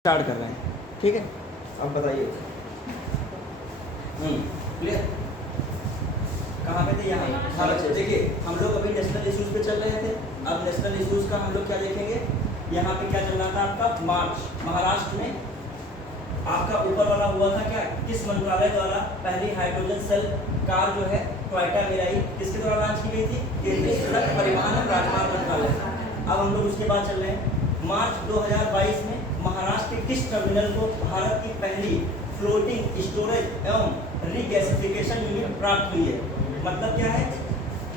Start कर रहे हैं, ठीक है। अब बताइए क्लियर कहाँ पे थे? यहाँ। हाँ बच्चे देखिए, हम लोग अभी नेशनल इश्यूज पे चल रहे थे। अब नेशनल इश्यूज का हम लोग क्या देखेंगे, यहाँ पे क्या चल रहा था आपका मार्च। महाराष्ट्र में आपका ऊपर वाला हुआ था क्या, किस मंत्रालय द्वारा पहली हाइड्रोजन सेल कार जो है टोयोटा मिराई किसके द्वारा लॉन्च की गई थी? केंद्रीय सड़क परिवहन और राजमार्ग मंत्रालय। अब हम लोग उसके बाद चल रहे हैं। मार्च 2022 में महाराष्ट्र के किस टर्मिनल को भारत की पहली फ्लोटिंग स्टोरेज एवं रीगैसिफिकेशन यूनिट प्राप्त हुई है? मतलब क्या है,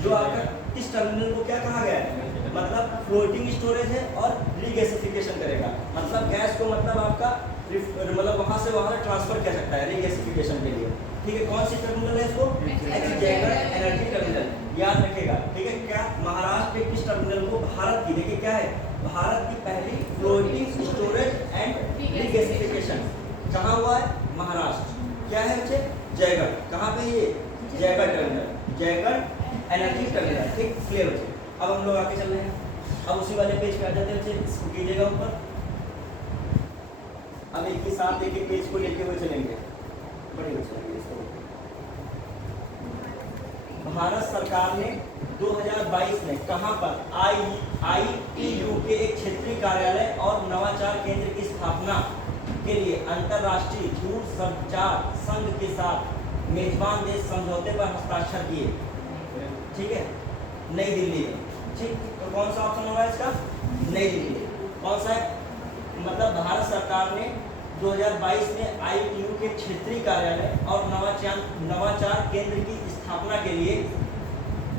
जो आपका किस टर्मिनल को क्या कहा गया है, मतलब फ्लोटिंग स्टोरेज है और रीगैसिफिकेशन करेगा। मतलब गैस को मतलब आपका मतलब वहां से वहां ट्रांसफर कर सकता है रीगैसिफिकेशन के लिए, ठीक है। कौन सी टर्मिनल है इसको? जयगढ़ एनर्जी टर्मिनल, याद रखेगा, ठीक है। क्या महाराष्ट्र के किस टर्मिनल को भारत की, देखिए क्या है, भारत की पहली फ्लोटिंग स्टोरेज एंड रीगैसिफिकेशन कहाँ हुआ है? महाराष्ट्र। क्या है बच्चे? जयगढ़। कहाँ पे ये? Jaigarh terminal, Jaigarh energy terminal, ठीक क्लियर बच्चे। अब हम लोग आगे चल रहे हैं। अब उसी वाले पेज पे आ जाते हैं बच्चे, इसको कीजिएगा ऊपर। अब एक ही साथ एक एक पेज को लेके हुए चलेंगे, बड़ी चलेंगे इसको। भारत सरकार ने 2022 में कहां पर ITU के एक क्षेत्रीय कार्यालय और नवाचार केंद्र की स्थापना के लिए अंतर्राष्ट्रीय दूरसंचार संघ के साथ मेजबान देश समझौते पर हस्ताक्षर किए, ठीक है, नई दिल्ली में, ठीक। तो कौन सा ऑप्शन होगा इसका? नई दिल्ली। कौन सा है? मतलब भारत सरकार ने 2022 में ITU के क्षेत्रीय कार्यालय और नवाचार केंद्र की स्थापना के लिए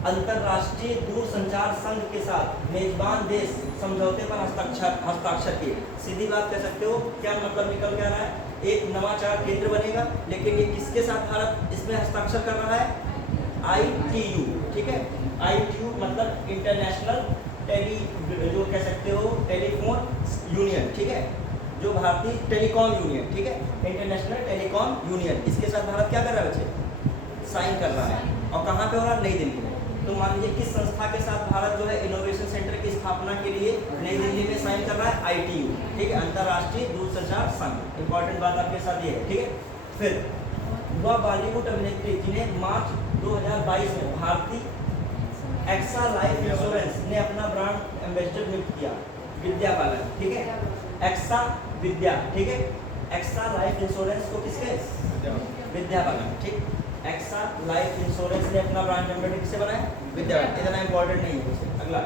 अंतर्राष्ट्रीय दूरसंचार संघ के साथ मेजबान देश समझौते पर हस्ताक्षर किए। सीधी बात कह सकते हो, क्या मतलब निकल के आ रहा है, एक नवाचार केंद्र बनेगा, लेकिन ये किसके साथ भारत इसमें हस्ताक्षर कर रहा है? ITU, ठीक है। ITU मतलब इंटरनेशनल जो कह सकते हो टेलीफोन यूनियन, ठीक है, जो भारतीय टेलीकॉम यूनियन, ठीक है, इंटरनेशनल टेलीकॉम यूनियन, इसके साथ भारत क्या कर रहा है बच्चे? साइन कर रहा है। और कहाँ पे हो रहा है? नई दिल्ली में। तो मान लीजिए किस संस्था के साथ भारत जो है इनोवेशन सेंटर की स्थापना के लिए नई दिल्ली में साइन कर रहा है? ITU, ठीक है, अंतर्राष्ट्रीय दूरसंचार संघ। इंपॉर्टेंट बात आपके साथ ये है, ठीक है। फिर वह बॉलीवुड अभिनेत्री जिन्हें मार्च 2022 में भारतीय एक्सा लाइफ इंश्योरेंस ने अपना ब्रांड एम्बेसडर नियुक्त किया, विद्या बालन, ठीक है, एक्सा विद्या, ठीक है, एक्सा लाइफ इंश्योरेंस को किसके? विद्या बालन, ठीक। एक्सा लाइफ इंश्योरेंस ने अपना ब्रांड एम्बेसडर किससे बनाया? विद्या बालन। इतना इंपॉर्टेंट नहीं है। अगला,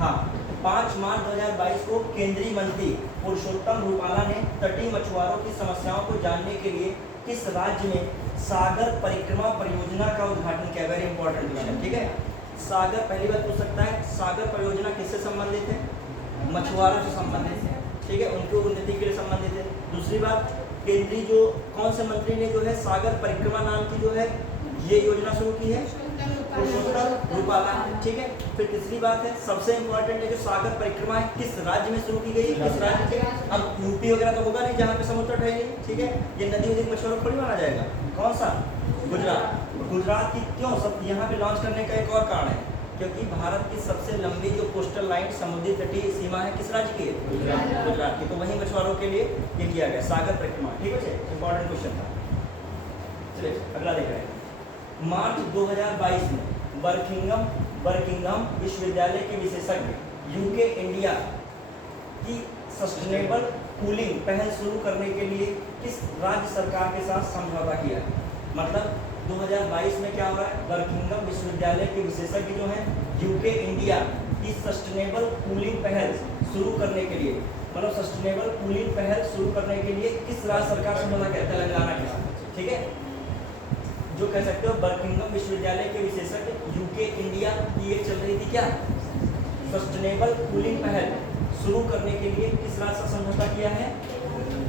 हाँ, 5 मार्च 2022 को केंद्रीय मंत्री पुरुषोत्तम रूपाला ने तटीय मछुआरों की समस्याओं को जानने के लिए किस राज्य में सागर परिक्रमा परियोजना का उद्घाटन किया? वेरी इंपॉर्टेंट क्वेश्चन, ठीक है। सागर, पहली बात पूछ सकता है, सागर परियोजना किससे संबंधित है? मछुआरों से संबंधित है, ठीक है, उनकी उन्नति के लिए संबंधित है। दूसरी बात, केंद्रीय जो कौन से मंत्री ने जो है सागर परिक्रमा नाम की जो है ये योजना शुरू की है? पुरुषोत्तम रूपाला, ठीक है। फिर तीसरी बात है, सबसे इंपॉर्टेंट है, जो सागर परिक्रमा है किस राज्य में शुरू की गई है? किस राज्य के? अब यूपी वगैरह तो होगा नहीं जहाँ पे समुद्र है नहीं, ठीक है, ये नदी उदी मछुआरों को थोड़ी माना जाएगा। कौन सा? गुजरात। गुजरात की क्यों सब यहाँ पे लॉन्च करने का एक और कारण है, क्योंकि भारत की सबसे लंबी जो कोस्टल लाइन समुद्री तटीय सीमा है किस राज्य की है? गुजरात की। तो वहीं मछुआरों के लिए ये किया गया सागर परिक्रमा, ठीक है, इंपॉर्टेंट क्वेश्चन था। चलिए अगला देख रहे हैं। मार्च 2022 में बर्किंघम विश्वविद्यालय के विशेषज्ञ यूके इंडिया की सस्टेनेबल कूलिंग पहल शुरू करने के लिए किस राज्य सरकार के साथ समझौता किया? मतलब 2022 में क्या हो रहा है, बर्किंघम विश्वविद्यालय के विशेषज्ञ जो हैं यूके इंडिया की सस्टेनेबल कूलिंग पहल शुरू करने के लिए, मतलब सस्टेनेबल कूलिंग पहल शुरू करने के लिए किस राज्य सरकार से समझौता किया? तेलंगाना के साथ, ठीक है। जो कह सकते हो बर्किंघम विश्वविद्यालय के विशेषज्ञ यूके इंडिया की एक चल रही थी क्या, सस्टेनेबल कूलिंग पहल शुरू करने के लिए किस राज्य से समझौता किया है?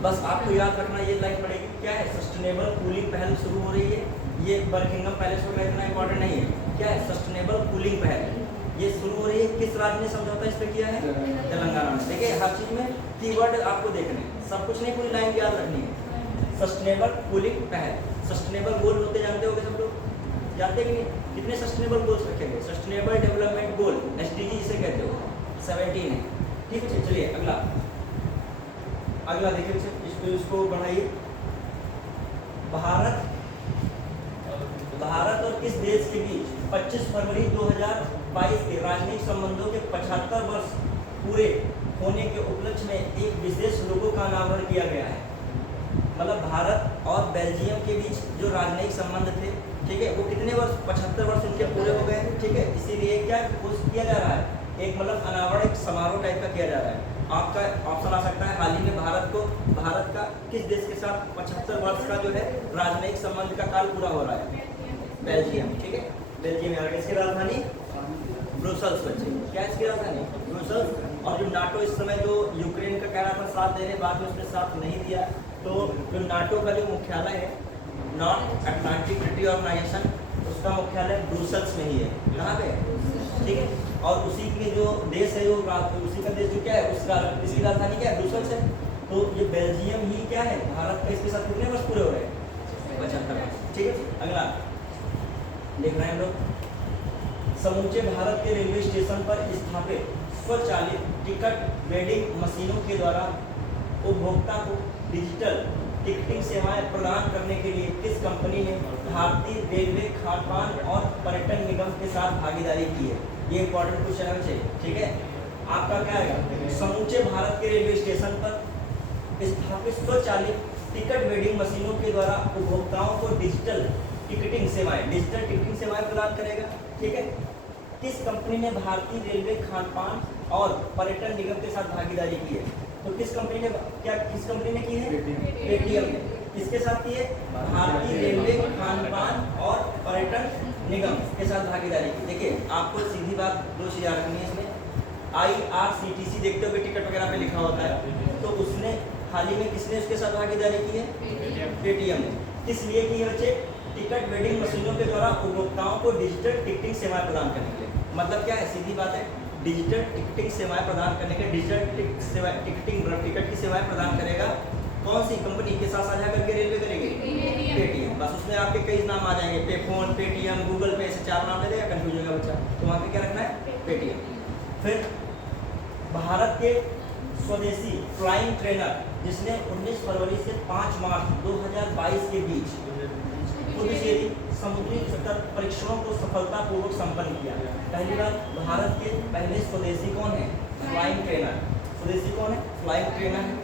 बस आपको याद रखना ये लाइन पड़ेगी, क्या है, सस्टेनेबल कूलिंग पहल शुरू हो रही है, ये बर्किंघम पैलेस वगैरह इतना इंपॉर्टेंट नहीं है, क्या है, सस्टेनेबल कूलिंग पहल ये शुरू हो रही है, किस राज्य ने समझौता इस पर किया है? तेलंगाना में। देखिए हर चीज में कीवर्ड आपको देखने, सब कुछ नहीं, पूरी लाइन याद रखनी है। सस्टेनेबल कूलिंग पहल, सस्टेनेबल गोल होते जानते होंगे सब लोग, जानते कि नहीं? कितने सस्टेनेबल गोल्स रखे गए? सस्टेनेबल डेवलपमेंट गोल, SDG जिसे कहते हो, 17 है, ठीक है। चलिए अगला, अगला देखिए, इसको बढ़ाइए। भारत और किस देश के बीच 25 फरवरी 2022 के राजनयिक संबंधों के 75 वर्ष पूरे होने के उपलक्ष्य में एक विशेष लोगो का अनावरण किया गया है। मतलब भारत और बेल्जियम के बीच जो राजनयिक संबंध थे, ठीक है, वो कितने वर्ष, 75 वर्ष उनके पूरे हो गए, ठीक है। इसीलिए क्या किया जा रहा है, एक मतलब अनावरण, एक समारोह टाइप का किया जा रहा है। आपका ऑप्शन आ सकता है, हाल ही में भारत का किस देश के साथ 75 वर्ष का जो है राजनयिक संबंध का काल पूरा हो रहा है, बेल्जियम, ठीक है। बेल्जियम इसकी राजधानी ब्रुसेल्स, बच्चे क्या इसकी राजधानी ब्रुसेल्स। और जो नाटो इस समय जो यूक्रेन का कह रहा था साथ देने, बाद में उसने साथ नहीं दिया, तो जो नाटो का जो मुख्यालय है, नॉर्थ अटलांटिक ट्रीटी ऑर्गेनाइजेशन, उसका मुख्यालय ब्रुसेल्स में ही है। कहाँ पे, ठीक है। और उसी के जो देश है, उसी का देश जो क्या है, इसकी राजधानी क्या है, ब्रुसेल्स है। तो ये बेल्जियम ही क्या है, भारत का इसके साथ कितने वर्ष पूरे हो रहे हैं, 75 वर्ष, ठीक है। अगला देख रहे हैं हम लोग, समूचे भारत के रेलवे स्टेशन पर स्थापित स्वचालित टिकट वेडिंग मशीनों के द्वारा उपभोक्ता को डिजिटल टिकटिंग सेवाएं प्रदान करने के लिए किस कंपनी ने भारतीय रेलवे खाद्यान्न और पर्यटन निगम के साथ भागीदारी की है। ये इंपॉर्टेंट क्वेश्चन है, ठीक है। आपका क्या आएगा, समूचे भारत के रेलवे स्टेशन पर स्थापित स्वचालित टिकट वेडिंग मशीनों के द्वारा उपभोक्ताओं को डिजिटल टिकटिंग सेवाएं प्रदान करेगा, ठीक है। किस कंपनी ने भारतीय रेलवे खाद्यान्न और पर्यटन निगम के साथ भागीदारी की है। तो किस कंपनी ने की है, पेटीएम ने। किसके साथ की है, भारतीय रेलवे खाद्यान्न और पर्यटन निगम के साथ भागीदारी की। देखिए आपको सीधी बात दो चीज़ रखनी है इसमें, IRCTC देखते हो टिकट वगैरह पे लिखा होता है, तो उसने हाल ही में किसने उसके साथ भागीदारी की है, पेटीएम ने। किस लिए की है बच्चे, टिकट वेडिंग मशीनों के द्वारा उपभोक्ताओं को डिजिटल टिकटिंग सेवाएं प्रदान करने के लिए। मतलब क्या है, सीधी बात है, डिजिटल टिकटिंग सेवाएं प्रदान करने के, डिजिटल टिकट की सेवाएं प्रदान करेगा। कौन सी कंपनी के साथ साझा करके रेलवे करेगी, पेटीएम। बस उसमें आपके कई नाम आ जाएंगे, पेफोन, पेटीएम, गूगल पे, ऐसे 4 नाम ले देगा, कंफ्यूज होगा बच्चा, तो वहाँ पे क्या रखना है, पेटीएम। फिर भारत के स्वदेशी फ्लाइंग ट्रेनर जिसने 19 फरवरी से 5 मार्च 2022 के बीच पुडुचेरी समुद्री स्तर परीक्षणों को सफलतापूर्वक संपन्न किया। पहली बार भारत के पहले स्वदेशी कौन है, फ्लाइंग ट्रेनर। स्वदेशी कौन है, फ्लाइंग ट्रेनर है,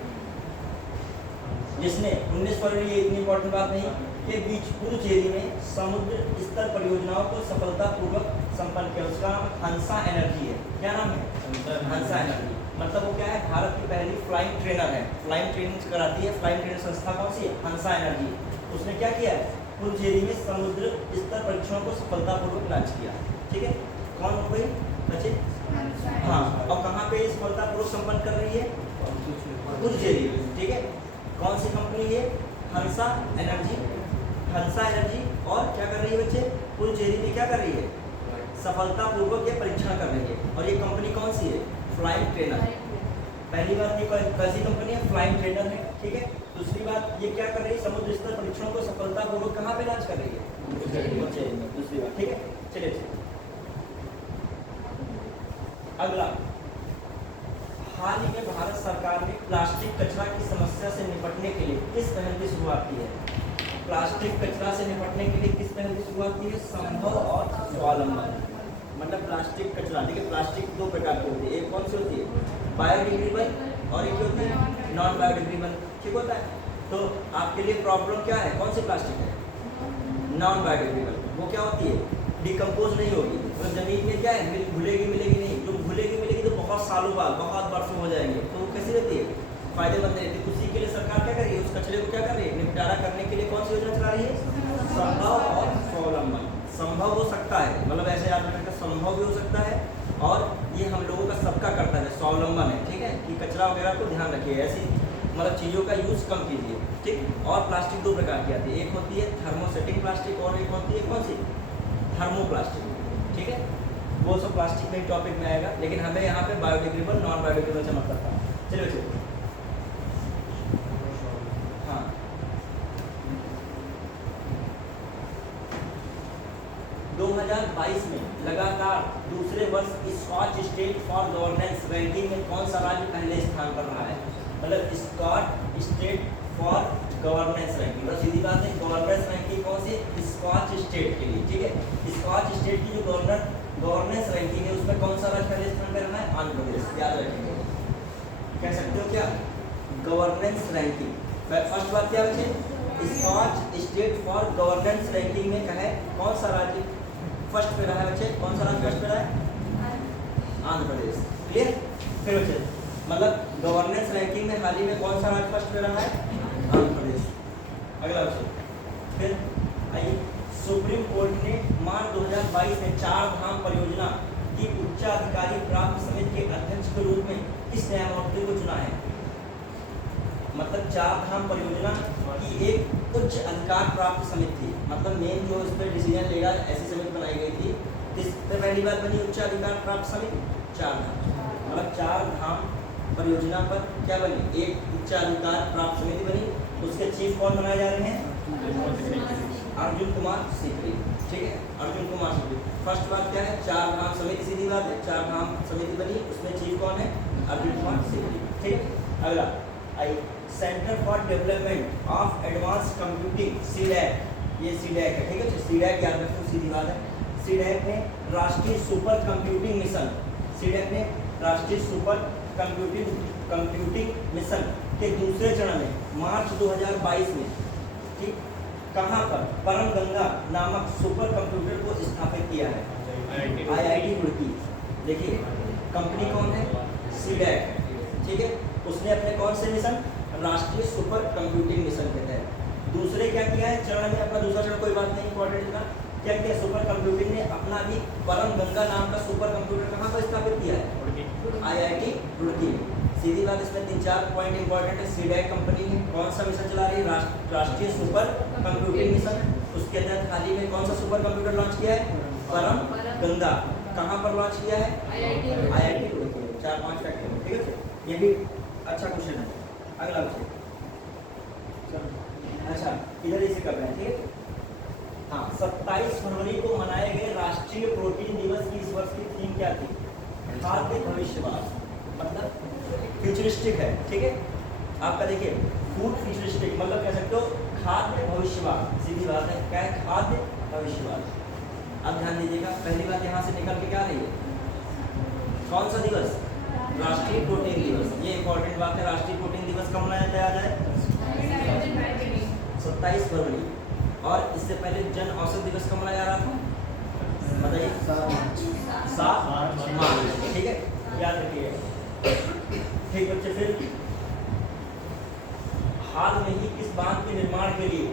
जिसने 19 फरवरी, ये इतनी इंपॉर्टेंट बात नहीं, के बीच पुडुचेरी में समुद्र स्तर परियोजनाओं को सफलतापूर्वक संपन्न किया। उसका नाम हंसा एनर्जी है। क्या नाम है, हंसा एनर्जी। मतलब वो क्या है, भारत की पहली फ्लाइंग ट्रेनर है, फ्लाइंग ट्रेनिंग कराती है। फ्लाइंग ट्रेनर संस्था कौन सी है, हंसा एनर्जी। उसने क्या किया है, पुडुचेरी में समुद्र स्तर परीक्षणों को सफलतापूर्वक लॉन्च किया, ठीक है। कौन हो गई बच्चे, हाँ। और कहाँ पे सफलतापूर्वक संपन्न कर रही है, पुडुचेरी, ठीक है। कौन सी कंपनी है, हंसा एनर्जी। और क्या कर रही है बच्चे, पुडुचेरी में क्या कर रही है, सफलतापूर्वक ये परीक्षण कर रही है। और ये कंपनी कौन सी है, फ्लाइंग ट्रेनर। पहली बात, ये कैसी कंपनी है, फ्लाइंग ट्रेनर है, ठीक है। दूसरी बात, ये क्या कर रही है, समुद्र स्तर परीक्षणों को सफलतापूर्वक कहाँ पे लॉन्च कर रही है, पुडुचेरी में। दूसरी बात, ठीक है। चलिए अगला, हाल ही में भारत सरकार ने प्लास्टिक कचरा की समस्या से निपटने के लिए किस पहल की शुरुआत की है। प्लास्टिक कचरा से निपटने के लिए किस पहल की शुरुआत की है, संभव और स्वावलंबन। मतलब प्लास्टिक कचरा, देखिए प्लास्टिक 2 प्रकार की होती है, एक कौन सी होती है, बायोडिग्रेडेबल, और एक होती है नॉन बायोडिग्रेडेबल, ठीक होता है। तो आपके लिए प्रॉब्लम क्या है, कौन सी प्लास्टिक है, नॉन बायोडिग्रेडेबल। वो क्या होती है, डिकम्पोज नहीं होगी, तो जमीन में क्या है, घुलेगी मिलेगी नहीं। जो घुलेगी तो बहुत सालों बाद, बहुत वर्षों हो जाएंगे, तो वो कैसी रहती है, फायदेमंद रहती है। उसी के लिए सरकार क्या कर रही है, उस कचरे को क्या कर रही है, निपटारा करने के लिए कौन सी योजना चला रही है, संभव और स्वावलंबन। संभव हो सकता है, मतलब ऐसे याद रखना, संभव भी हो सकता है, और ये हम लोगों का सबका कर्तव्य है, स्वावलंबन है, ठीक है। कि कचरा वगैरह को ध्यान रखिए, ऐसी मतलब चीज़ों का यूज़ कम कीजिए, ठीक। और प्लास्टिक 2 प्रकार की आती है, एक होती है थर्मोसेटिंग प्लास्टिक और एक होती है कौन सी, थर्मोप्लास्टिक, ठीक है। वो सब प्लास्टिक में टॉपिक में आएगा, लेकिन हमें यहाँ पे बायोडिग्रेडेबल, नॉन बायोडिग्रेडेबल से मतलब था। चलिए 2022 में लगातार दूसरे वर्ष Skoch state for governance ranking में कौन सा राज्य पहले स्थान पर रहा है। मतलब Skoch state for governance ranking, मतलब सीधी बात है गवर्नेंस रैंकिंग कौन सी, स्कॉच स्टेट के लिए, ठीक है। स्कॉच स्टेट की जो गवर्नेंस रैंकिंग है उसमें कौन सा राज्य पहले स्थान पर है, आंध्र प्रदेश, याद रखेंगे। कह सकते हो क्या, गवर्नेंस रैंकिंग। फर्स्ट बात क्या बचे, Skoch state for governance ranking में कहे कौन सा राज्य फर्स्ट पे रहा है बच्चे, कौन सा राज्य फर्स्ट पे रहा है, आंध्र प्रदेश, क्लियर। फिर बच्चे मतलब गवर्नेंस रैंकिंग में हाल ही में कौन सा राज्य फर्स्ट पे रहा है, आंध्र प्रदेश। अगला बच्चे फिर आइए, सुप्रीम कोर्ट ने मार्च 2022 में 4 धाम परियोजना की उच्चाधिकारी प्राप्त समिति के अध्यक्ष के रूप में किस न्यायमूर्ति को चुना है। मतलब 4 धाम परियोजना की एक उच्च अधिकार प्राप्त समिति थी, मतलब मेन जो इस पर डिसीजन लेगा ऐसी समिति बनाई गई थी। किस पे पहली बार बनी उच्च अधिकार प्राप्त समिति, 4 धाम, मतलब 4 धाम परियोजना पर क्या बनी, एक उच्च अधिकार प्राप्त समिति बनी। उसके चीफ कौन बनाए जा रहे हैं, अर्जुन कुमार सीकरी, ठीक है, अर्जुन कुमार सीकरी। फर्स्ट बात क्या है, 4 धाम समिति, सीधी बात है 4 धाम समिति बनी, उसमें चीफ कौन है, अर्जुन कुमार सीकरी, ठीक। अगला I, centre for development of advance computing CDAC, ये सीडैक है, ठीक है, सीडैक याद रखो, सीधी बात है। सीडैक ने राष्ट्रीय सुपर कंप्यूटिंग मिशन, सीडैक ने राष्ट्रीय सुपर कंप्यूटिंग मिशन के दूसरे चरण में मार्च 2022 में, ठीक, कहाँ पर, परम गंगा नामक सुपर कंप्यूटर को स्थापित किया है, IIT रुड़की। देखिए कंपनी कौन है, सीडैक, ठीक है। उसने अपने कौन से मिशन, राष्ट्रीय सुपर कंप्यूटिंग मिशन के तहत दूसरे क्या किया है चरण में, अपना दूसरा चरण कोई बात नहीं इंपॉर्टेंट था, क्या किया, सुपर कंप्यूटिंग ने अपना भी परम गंगा नाम का सुपर कंप्यूटर कहाँ पर स्थापित किया है, IIT रुड़की में। सीधी बात, इसमें 3-4 पॉइंट इंपॉर्टेंट है। सीडैक कंपनी है, कौन सा मिशन चला रही है, राष्ट्रीय सुपर कंप्यूटिंग मिशन। उसके तहत हाल ही में कौन सा सुपर कंप्यूटर लॉन्च किया है, परम गंगा, कहाँ पर लॉन्च किया है, IIT रुड़की में। 4-5 फैक्टर, ठीक है, ये भी अच्छा क्वेश्चन है। अगला क्वेश्चन, अच्छा इधर इसे कर रहे हैं, ठीक है। हाँ, 27 फरवरी को मनाए गए राष्ट्रीय प्रोटीन दिवस की इस वर्ष की थीम क्या थी, खाद्य भविष्यवाद, मतलब फ्यूचरिस्टिक है, ठीक है। आपका देखिए फूड फ्यूचरिस्टिक मतलब कह सकते हो खाद्य भविष्यवाद, सीधी बात है, क्या है, खाद्य भविष्यवाद। अब ध्यान दीजिएगा, पहली बात यहाँ से निकल के क्या रही है, कौन सा दिवस, राष्ट्रीय प्रोटीन दिवस। ये इंपॉर्टेंट बात है, राष्ट्रीय प्रोटीन दिवस कब मनाया जाता है, 27 फरवरी। और इससे पहले जन औषध दिवस कब मनाया जा रहा था, बताइए, 7 मार्च, ठीक है, याद रखिए, ठीक बच्चे। फिर हाल में ही किस बांध के निर्माण के लिए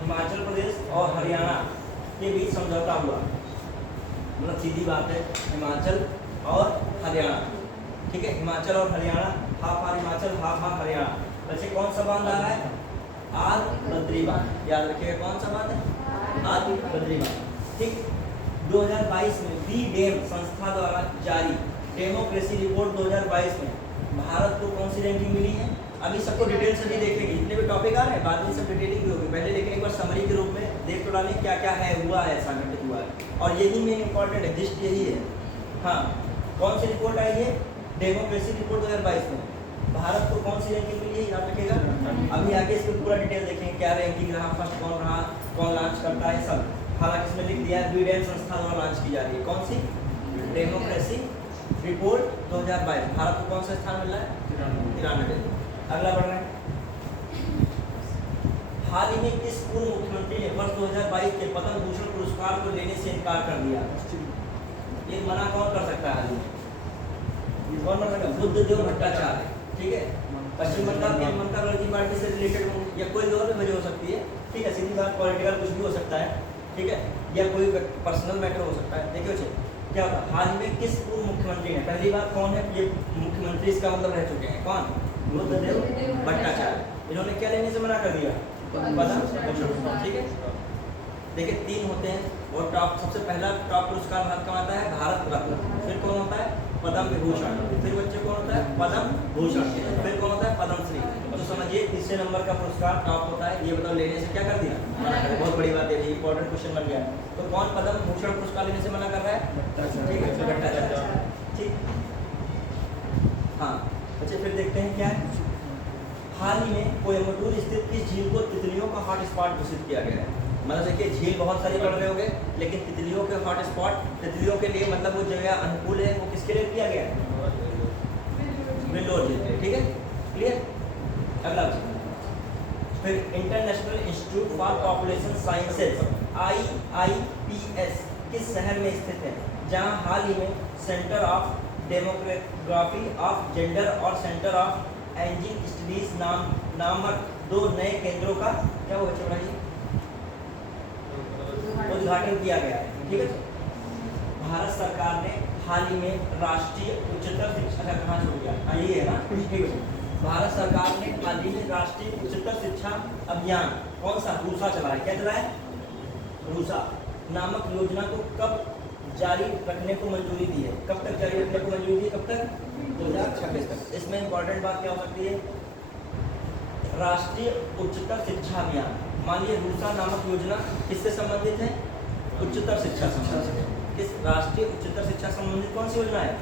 हिमाचल प्रदेश और हरियाणा के बीच समझौता हुआ, मतलब सीधी बात है हिमाचल और हरियाणा, ठीक है, हिमाचल और Haryana, half half Himachal half half Haryana. वैसे कौन सा बांध आ रहा है, आद बद्री बांध, याद रखिएगा कौन सा बांध है, आद बद्री बांध, ठीक। 2022 में वी डेम संस्था द्वारा जारी डेमोक्रेसी रिपोर्ट 2022 में भारत को कौन सी रैंकिंग मिली है। अभी सबको डिटेल से भी देखेंगे, जितने भी टॉपिक आ रहे हैं बाद में सब डिटेलिंग भी होगी, पहले लेकिन एक बार समरी के रूप में देख तो डालें क्या क्या है, हुआ है, ऐसा घटित हुआ है, और यही मेन इंपॉर्टेंट है, जिस्ट यही है। हाँ, कौन सी रिपोर्ट आई है, डेमोक्रेसी रिपोर्ट 2022 में भारत को कौन सी रैंकिंग मिली है, याद रखिएगा। अभी आगे इस पर पूरा डिटेल देखेंगे, क्या रैंकिंग रहा, फर्स्ट कौन रहा, कौन लॉन्च करता है, सब। हालांकि इसमें लिख दिया है वी डेम संस्था द्वारा लॉन्च की जा रही है, कौन सी, डेमोक्रेसी रिपोर्ट 2022। भारत को कौन सा स्थान मिल रहा है, 93। अगला बढ़ रहा है, हाल ही में किस पूर्व मुख्यमंत्री ने वर्ष 2022 के पद्म भूषण पुरस्कार को लेने से इनकार कर दिया। ये मना कौन कर सकता है, हाल ही में कौन कर सकता है, बुद्धदेव भट्टाचार्य, ठीक है। पश्चिम बंगाल के ममता बनर्जी पार्टी से रिलेटेड होंगे या कोई और भी वजह हो सकती है, ठीक है, सीधी बात, पॉलिटिकल कुछ भी हो सकता है, ठीक है, या कोई पर्सनल मैटर हो सकता है। देखिए बच्चे क्या होता है, हाल ही में किस पूर्व मुख्यमंत्री ने, पहली बात कौन है, ये मुख्यमंत्री इसका मतलब रह चुके हैं, कौन, बुद्धदेव भट्टाचार्य, इन्होंने क्या लेने से मना कर दिया, पद्म भूषण, ठीक है। देखिए 3 होते हैं, और टॉप सबसे पहला टॉप पुरस्कार भारत का आता है भारत रत्न, फिर कौन होता है पद्म विभूषण, फिर बच्चे कौन होता है पद्म भूषण, फिर कौन होता है पद्म श्री। तो समझिए तीसरे नंबर का पुरस्कार टॉप होता है, ये बताओ लेने से क्या कर दिया, मना कर, बहुत बड़ी बात है, ये इंपॉर्टेंट क्वेश्चन बन गया है। तो कौन पद्म भूषण पुरस्कार लेने से मना कर रहा है, ठीक है, भट्टाचार्य, ठीक। हाँ बच्चे फिर देखते हैं क्या है, हाल ही में कोयम्बटूर स्थित किस झील को तितलियों का हॉट स्पॉट घोषित किया गया है? मतलब देखिए झील बहुत सारी पढ़ रहे होंगे, लेकिन तितलियों के हॉट स्पॉट, तितलियों के लिए मतलब वो जगह अनुकूल है, वो किसके लिए किया गया है? वेल्लोर झील पे। ठीक है, क्लियर। अगला फिर international institute for population sciences IIPS किस शहर में स्थित है, जहां हाल ही में centre of demography of gender और सेंटर ऑफ एजिंग स्टडीज नामक 2 नए केंद्रों का क्या हुआ बच्चे बताइए उद्घाटन किया गया है। ठीक है, भारत सरकार ने हाल ही में राष्ट्रीय उच्चतर शिक्षा का कहाँ छोड़ दिया, ये है ना। ठीक है, भारत सरकार ने हाल ही में राष्ट्रीय उच्चतर शिक्षा अभियान कौन सा रूसा चलाया, क्या चलाया? रूसा नामक योजना को कब जारी रखने को मंजूरी दी है? कब तक जारी रखने को मंजूरी दी? कब तक? 2026 तक। इसमें इंपॉर्टेंट बात क्या हो सकती है? राष्ट्रीय उच्चतर शिक्षा अभियान, मान लीजिए रूसा नामक योजना किससे संबंधित है? उच्चतर शिक्षा संबंधित है। किस राष्ट्रीय उच्चतर शिक्षा संबंधित कौन सी योजना है?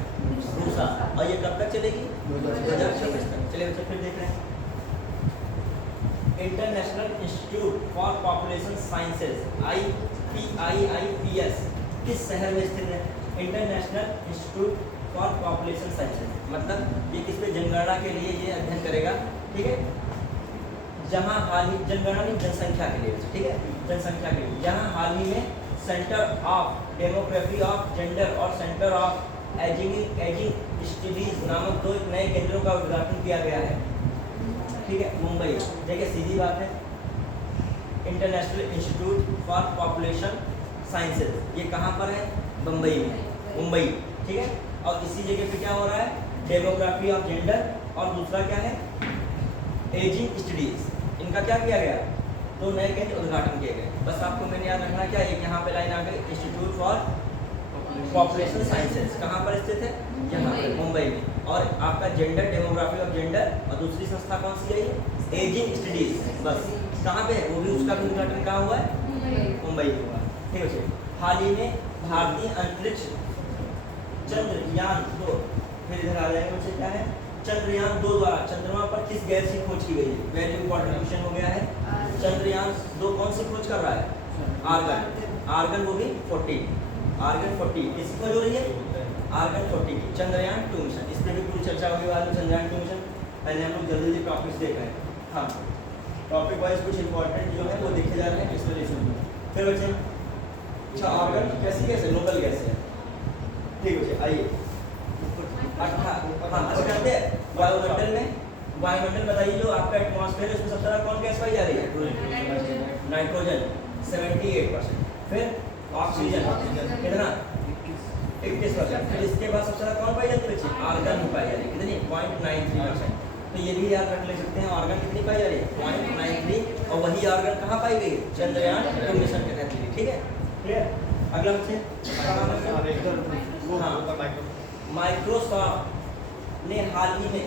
रूसा। और ये कब तक चलेगी? 2026 तक। चलिए बच्चे फिर देख रहे हैं। International institute for population sciences IIPS किस शहर में स्थित है? International institute for population sciences मतलब ये किस पे जनगणना के लिए ये अध्ययन करेगा। ठीक है, जहां हाल ही जनगणना नहीं जनसंख्या के लिए, ठीक है, जनसंख्या के लिए, जहां हाल ही में centre of demography of gender और सेंटर ऑफ एजिंग स्टडीज नामक 2 नए केंद्रों का उद्घाटन किया गया है। ठीक है, मुंबई। देखिए सीधी बात है, international institute for population sciences ये कहाँ पर है? बम्बई में, मुंबई। ठीक है, और इसी जगह पे क्या हो रहा है? डेमोग्राफी ऑफ जेंडर और दूसरा क्या है? Ageing studies. इनका क्या किया गया? 2 नए केंद्र उद्घाटन किए गए। बस आपको मैंने याद रखना क्या, एक यहाँ पे लाइन आ गई इंस्टीट्यूट फॉर पॉपुलेशन साइंसेज कहाँ पर स्थित है? यहाँ पर मुंबई में। और आपका जेंडर डेमोग्राफी ऑफ जेंडर और दूसरी संस्था कौन सी है? Ageing studies. बस कहाँ पे है? वो भी उसका भी उद्घाटन कहाँ हुआ है? मुंबई में हुआ। ठीक है, हाल ही में भारतीय अंतरिक्ष चंद्रयान 2 फिर इधर आ जाएंगे बच्चे, क्या है? चंद्रयान 2 द्वारा चंद्रमा पर किस गैस की खोज की गई है? वेरी इंपॉर्टेंट क्वेश्चन हो गया है। चंद्रयान 2 कौन सी खोज कर रहा है? आर्गन। आर्गन वो भी 40 आर्गन 40 किसकी खोज हो रही है? आर्गन 40 की। चंद्रयान 2 मिशन, इस पर भी पूरी चर्चा होगी बाद में। चंद्रयान 2 मिशन पहले हम लोग जल्दी जल्दी टॉपिक्स देख रहे हैं। हाँ, टॉपिक वाइज कुछ इंपॉर्टेंट जो है वो देखे जा रहे हैं एक्सप्लेनेशन में। फिर बच्चे अच्छा, आर्गन कैसी गैस है? नोबल गैस है। ठीक है, आइए करते हैं। वायुमंडल में, वायुमंडल बताइए जो आपका एटमॉस्फेयर है उसमें सबसे ज़्यादा कौन गैस पाई जा रही है? नाइट्रोजन 78%। फिर ऑक्सीजन कितना? 21%। फिर इसके बाद सबसे ज़्यादा कौन पाई जाती है बच्ची? आर्गन पाई जा रही है, कितनी? 0.93%। तो ये भी याद रख ले सकते हैं, आर्गन कितनी पाई जा रही है? 0.93। और वही आर्गन कहाँ पाई गई? चंद्रयान 2 मिशन के तहत। ठीक है, क्लियर। अगला बच्चे माइक्रोसॉफ्ट ने हाल ही में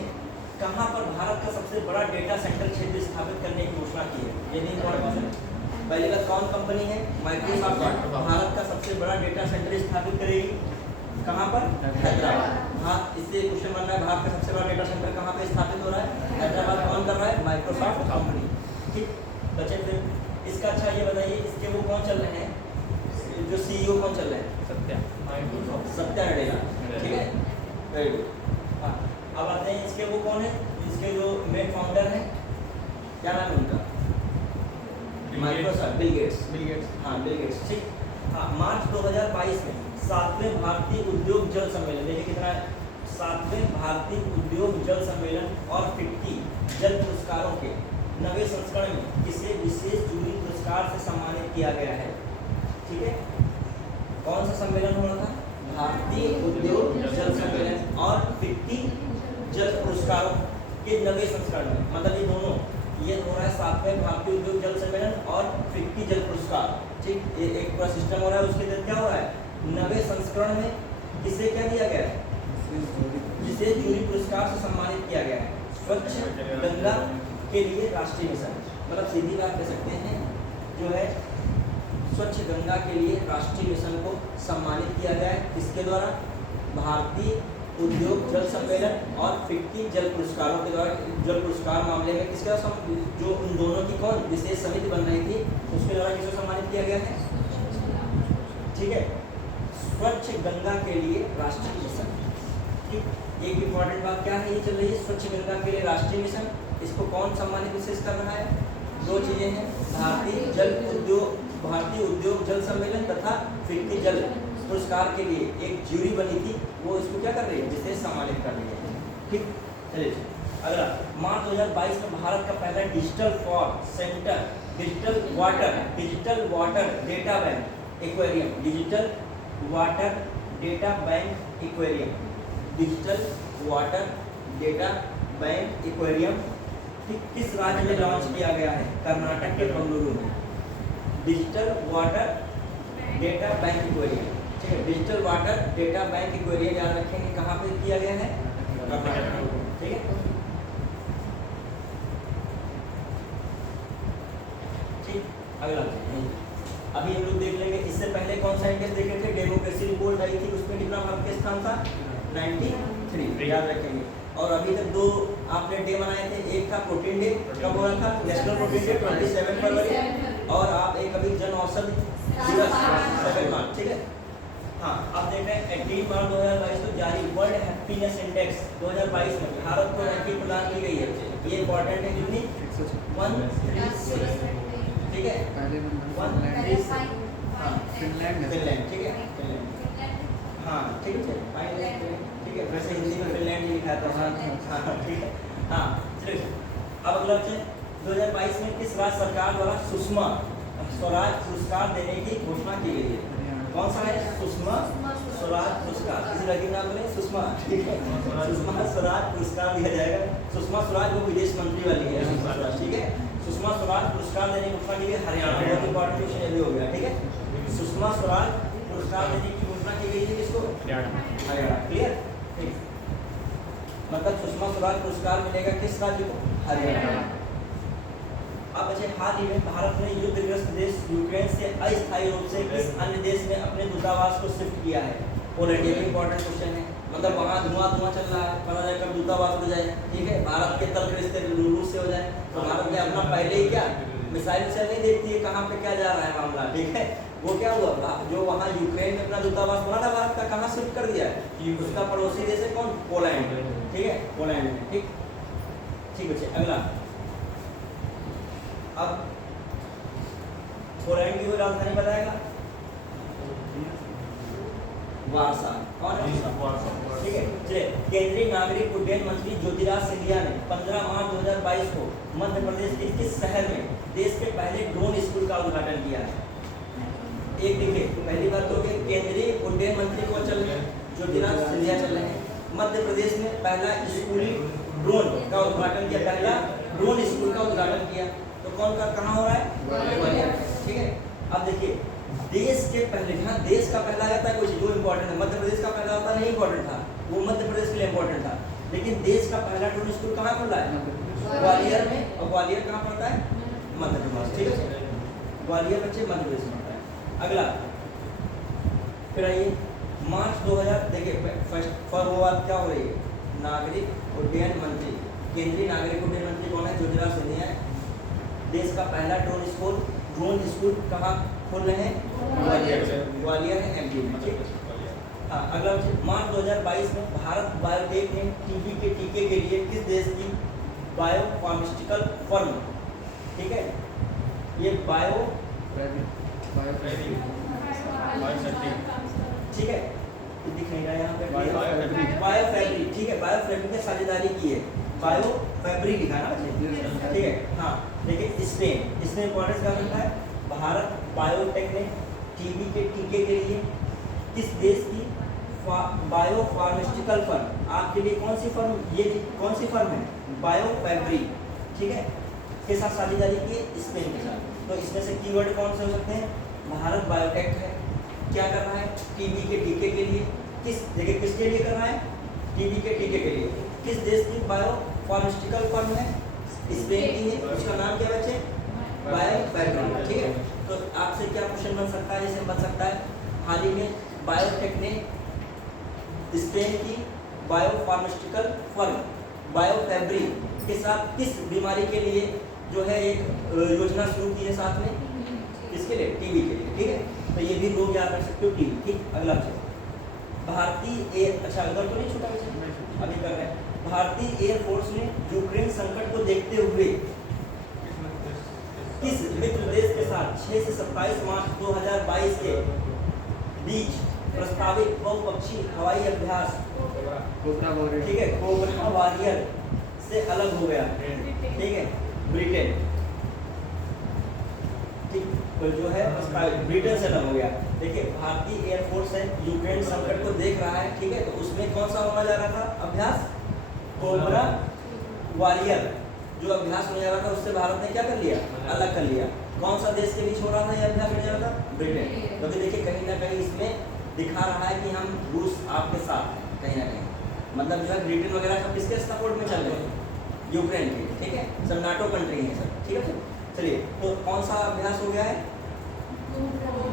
कहाँ पर भारत का सबसे बड़ा डेटा सेंटर क्षेत्र स्थापित करने की घोषणा की है? ये नहीं इम्पोर्टेंट है। पहले का कौन कंपनी है? माइक्रोसॉफ्ट भारत का सबसे बड़ा डेटा सेंटर स्थापित करेगी कहाँ पर? हैदराबाद। हाँ, इससे क्वेश्चन बनना है, भारत का सबसे बड़ा डेटा सेंटर कहाँ पे स्थापित हो रहा है? हैदराबाद। कौन कर रहा है? Microsoft company. ठीक बच्चे, फिर इसका अच्छा ये बताइए, इसके वो कौन चल रहे हैं? जो CEO कौन चल रहे हैं? सत्या नडेला। ठीक है, वेरी गुड। हाँ, अब आते हैं इसके वो कौन है? इसके जो मेन फाउंडर हैं, क्या नाम है उनका? Microsoft, Bill Gates. हाँ, बिल गेट्स। ठीक। हाँ, मार्च 2022 में 7वें भारतीय उद्योग जल सम्मेलन, देखिए कितना है? 7वें भारतीय उद्योग जल सम्मेलन और FICCI जल पुरस्कारों के 9वें संस्करण में किसे विशेष जूरी पुरस्कार से सम्मानित किया गया है? ठीक है, कौन सा सम्मेलन हो रहा था? भारतीय उद्योग जल सम्मेलन और FICCI जल पुरस्कारों के 9वें संस्करण में, मतलब ये दोनों, ये हो रहा है 7वें भारतीय उद्योग जल सम्मेलन और FICCI जल पुरस्कार। ठीक, ये एक पूरा सिस्टम हो रहा है। उसके तहत क्या हो रहा है? 9वें संस्करण में किसे क्या दिया गया है? जिसे जूरी पुरस्कार से सम्मानित किया गया है। स्वच्छ गंगा के लिए राष्ट्रीय मिशन, मतलब सीधी बात कह सकते हैं जो है स्वच्छ गंगा के लिए राष्ट्रीय मिशन को सम्मानित किया गया है। किसके द्वारा? भारतीय उद्योग जल सम्मेलन और फिक्की जल पुरस्कारों के द्वारा जल पुरस्कार मामले में किसके द्वारा जो उन दोनों की कौन विशेष समिति बन रही थी उसके द्वारा किसे सम्मानित किया गया है? ठीक है, स्वच्छ गंगा के लिए राष्ट्रीय मिशन। ठीक, एक इंपॉर्टेंट बात क्या है, ये चल रही है स्वच्छ गंगा के लिए राष्ट्रीय मिशन। इसको कौन सम्मानित विशेष कर रहा है? दो चीजें हैं, भारतीय उद्योग जल सम्मेलन तथा फिक्की जल पुरस्कार के लिए एक ज्यूरी बनी थी, वो इसको क्या कर रही है? विशेष सम्मानित कर रही है। ठीक, चलिए अगला, मार्च 2022 में भारत का पहला digital water data bank aquarium, digital water data bank aquarium किस राज्य में लॉन्च किया गया है? कर्नाटक के बेंगलुरु में। Digital water data bank aquarium, ठीक है, digital water data bank aquarium याद रखेंगे कहाँ पे किया गया है? कर्नाटक। ठीक है, ठीक, अगला अभी हम लोग देख लेंगे। इससे पहले कौन सा इंडेक्स देखे थे? डेमोक्रेसी रिपोर्ट आई थी, उसमें कितना भारत का स्थान था? 93, याद रखेंगे। और अभी तक दो आपने डे मनाए थे, एक था प्रोटीन डे, कब हो रहा था? नेशनल प्रोटीन डे 27 फरवरी, और आप एक अभी जन औषधि दिवस 7 मार्च। ठीक है, हाँ, आप देख रहे हैं 18 मार्च 2022 को जारी वर्ल्ड हैप्पीनेस इंडेक्स 2022 में भारत को रैंकिंग प्रदान की गई है। ये इंपॉर्टेंट है, कितनी? 136। ठीक है, 136, हाँ, फिनलैंड, ठीक है, हाँ, ठीक है, ठीक है, वैसे हिंदी में फिनलैंड ही लिखा था। हाँ, ठीक है, हाँ, चलिए अब अगला 2022 में किस राज्य सरकार द्वारा सुषमा स्वराज पुरस्कार देने की घोषणा की गई है? कौन सा है? सुषमा स्वराज पुरस्कार। किसी लड़की नाम बोले सुषमा, ठीक है, सुषमा स्वराज पुरस्कार दिया जाएगा। सुषमा स्वराज वो विदेश मंत्री वाली है, ठीक है। सुषमा स्वराज पुरस्कार देने की घोषणा की गई हरियाणा, बहुत इंपॉर्टेंट क्वेश्चन ये हो गया। ठीक है, सुषमा स्वराज पुरस्कार देने की घोषणा की गई है किसको? हरियाणा। क्लियर? मतलब सुषमा स्वराज पुरस्कार मिलेगा किस राज्य को? हरियाणा। अब बच्चे, हाल ही में भारत ने युद्धग्रस्त देश यूक्रेन से अस्थायी रूप से किस अन्य देश में अपने दूतावास को शिफ्ट किया है? पोलैंड। ये भी इंपॉर्टेंट क्वेश्चन है, मतलब वहाँ धुआं चल रहा है, पता जाए कब दूतावास हो जाए। ठीक है, भारत के तल रिश्ते रूस से हो जाए, तो भारत ने अपना पहले ही क्या मिसाइल से नहीं देखती है कहाँ पे क्या जा रहा है मामला। ठीक है, वो क्या हुआ, जो वहाँ यूक्रेन में अपना दूतावास बना था भारत का, कहाँ शिफ्ट कर दिया है? उसका पड़ोसी देश है कौन? पोलैंड। ठीक है, पोलैंड में। ठीक, ठीक बच्चे, अगला। अब पोलैंड की कोई राजधानी बताएगा? वार्सा। कौन है? ठीक है, चलिए। केंद्रीय नागरिक उड्डयन मंत्री ज्योतिराज सिंधिया ने 15 मार्च 2022 को मध्य प्रदेश के किस शहर में देश के पहले ड्रोन स्कूल का उद्घाटन किया है? एक देखिए, पहली बात तो केंद्रीय उड्डयन मंत्री को चल रहे हैं, ज्योतिराज सिंधिया चल रहे हैं। मध्य प्रदेश में पहला स्कूली ड्रोन का उद्घाटन किया, पहला ड्रोन स्कूल का उद्घाटन किया। तो कौन का कहाँ हो रहा है? ग्वालियर। ठीक है, अब देखिए, देश के पहले, जहाँ देश का पहला आता है कोई चीज, वो इंपॉर्टेंट है। मध्य प्रदेश का पहला होता नहीं इंपॉर्टेंट था, वो मध्य प्रदेश के लिए इंपॉर्टेंट था। लेकिन देश का पहला ड्रोन स्कूल कहाँ खुला है? ग्वालियर में। और ग्वालियर कहाँ पड़ता है? मध्य प्रदेश। ठीक है, ग्वालियर बच्चे मध्य प्रदेश में पड़ता है। अगला फिर आइए, मार्च 2000, देखिए फर्स्ट बात क्या हो रही है? नागरिक उड्डयन मंत्री, केंद्रीय नागरिक उड्डयन मंत्री कौन है? ज्योतिराज सिंधिया है। देश का पहला ड्रोन स्कूल कहाँ खोल रहे हैं? ग्वालियर है, एमपी में। ठीक, हाँ, अगला मार्च 2022 में भारत बायोटेक ने टीबी के टीके के लिए किस देश की बायो फार्मास्यूटिकल फर्म, ठीक है, ये ठीक है, दिख नहीं रहा यहाँ पे, बायोफैब्रिक, ठीक है, बायोफैब्रिक में साझेदारी की है, बायोफैब्रिक लिखा ना बच्चे, ठीक है। हाँ, देखिए स्पेन, इसमें इंपॉर्टेंस क्या मिलता है? भारत बायोटेक ने टीबी के टीके के लिए किस देश की बायो फार्मास्यूटिकल फर्म, आपके लिए कौन सी फर्म, ये कौन सी फर्म है? बायोफैब्रिक, ठीक है, के साथ साझेदारी की है? स्पेन के साथ। तो इसमें से कीवर्ड कौन से हो सकते हैं? भारत बायोटेक है, क्या कर रहा है? टीबी के टीके के लिए, देखिए किसके लिए कर रहा है? टीबी के टीके के लिए। किस देश की बायो फार्मास्यूटिकल फर्म है? स्पेन की है। उसका नाम क्या बच्चे? बायोफैब्रिक, ठीक है। तो आपसे क्या क्वेश्चन बन सकता है? जैसे बन सकता है, हाल ही में बायोटेक ने स्पेन की बायोफार्मास्यूटिकल फर्म बायोफैब्री के साथ किस बीमारी के लिए जो है एक योजना शुरू की है साथ में? किसके लिए? टीबी के लिए। ठीक है, तो ये भी लोग याद रख सकते हो, टीबी। ठीक, अगला भारतीय एयर, अच्छा अगर तो नहीं छूटा वैसे, अभी कर रहे हैं। भारतीय एयरफोर्स ने यूक्रेन संकट को देखते हुए किस मित्र देश के साथ 6 से 27 मार्च 2022 के बीच प्रस्तावित बहुपक्षीय हवाई अभ्यास, ठीक है, कोबरा वॉरियर से अलग हो गया? ठीक है, ब्रिटेन। ठीक, तो जो है ब्रिटेन से अलग हो गया। देखिए, भारतीय एयरफोर्स है, यूक्रेन संकट को देख रहा है, ठीक है, तो उसमें कौन सा होना जा रहा था अभ्यास? कोबरा वॉरियर जो अभ्यास होने जा रहा था, उससे भारत ने क्या कर लिया? अलग कर लिया। कौन सा देश के बीच हो रहा था ये अभ्यास होने जा रहा था? ब्रिटेन। तो देखिए कहीं ना कहीं इसमें दिखा रहा है कि हम रूस आपके साथ हैं, कहीं ना कहीं मतलब जो है ब्रिटेन वगैरह सब किसके सपोर्ट में चल रहे हैं? यूक्रेन के। ठीक है, सब नाटो कंट्री है सब। ठीक है, चलिए, तो कौन सा अभ्यास हो गया है?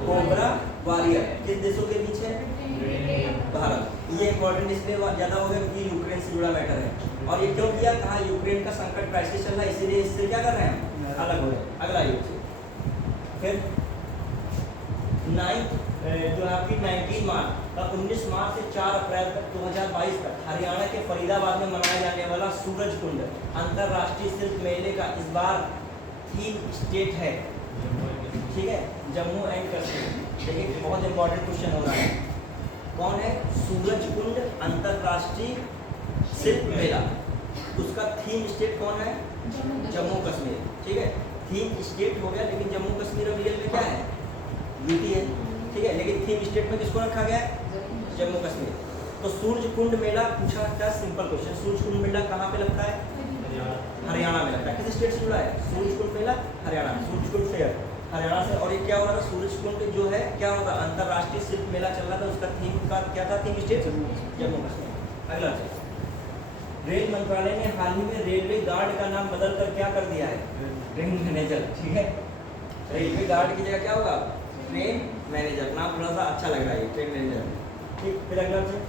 Cobra warrior. किस देशों के बीच है? भारत। ये इंपॉर्टेंट इसलिए ज़्यादा हो गया क्योंकि यूक्रेन से जुड़ा मैटर है। और ये क्यों किया? कहा यूक्रेन का संकट क्राइसिस चल रहा है, इसीलिए इससे क्या कर रहे हैं हम? अलग हो रहे हैं। अगला युद्ध फिर 9 जो आपकी 19 मार्च और 19 मार्च से 4 अप्रैल तक 2022 तक हरियाणा के फरीदाबाद में मनाया जाने वाला सूरज कुंड अंतर्राष्ट्रीय शिल्प मेले का इस बार थीम स्टेट है। ठीक है, जम्मू एंड कश्मीर। देखिए बहुत इंपॉर्टेंट क्वेश्चन हो रहा है, कौन है? सूरज कुंड अंतर्राष्ट्रीय शिल्प मेला, उसका थीम स्टेट कौन है? जम्मू कश्मीर। ठीक है, थीम स्टेट हो गया, लेकिन जम्मू कश्मीर अब रियल में क्या है? यूटी है। ठीक है, लेकिन थीम स्टेट में किसको रखा गया है? जम्मू कश्मीर। तो सूरज कुंड मेला पूछा था, सिंपल क्वेश्चन, सूरज कुंड मेला कहाँ पे लगता है? हरियाणा में लगता है। किस स्टेट से जुड़ा है? सूरज कुंड मेला हरियाणा, सूरज कुंड फेयर हरियाणा से। और ये क्या हो रहा था? सूरज कुंड जो है क्या होता? अंतर्राष्ट्रीय शिल्प मेला चल रहा था, उसका थीम का क्या था? Theme state Jammu Kashmir. अगला चीज, रेल मंत्रालय ने हाल ही में रेलवे गार्ड का नाम बदल कर क्या कर दिया है? Train manager. ठीक है, रेलवे गार्ड की जगह क्या होगा? Train manager. नाम थोड़ा सा अच्छा लग रहा है, ट्रेन मैनेजर। ठीक, फिर अगला चीज,